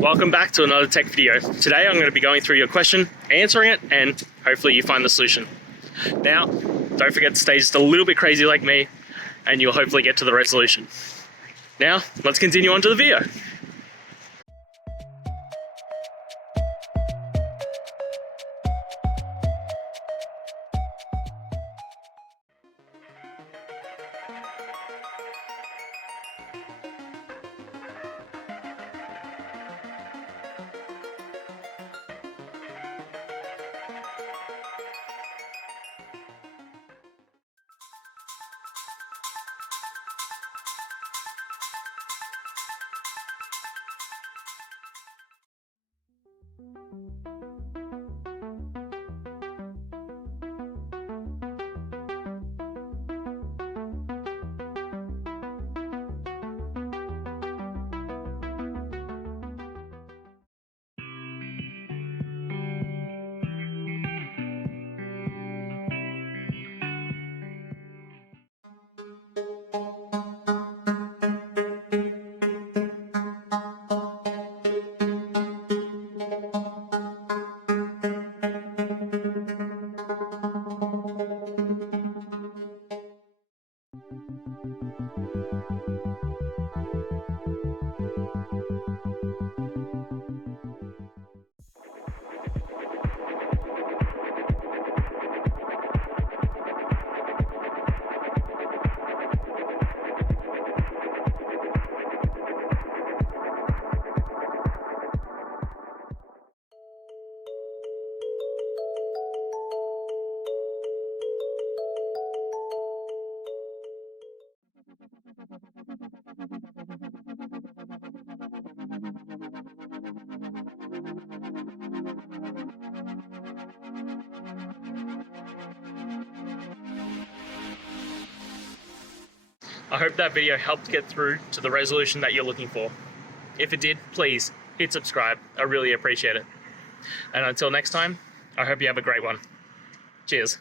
Welcome back to another tech video. Today I'm going to be going through your question, answering it, and hopefully you find the solution. Now, don't forget to stay just a little bit crazy like me, and you'll hopefully get to the resolution. Now, let's continue on to the video. I hope that video helped get through to the resolution that you're looking for. If it did, please hit subscribe. I really appreciate it. And until next time, I hope you have a great one. Cheers.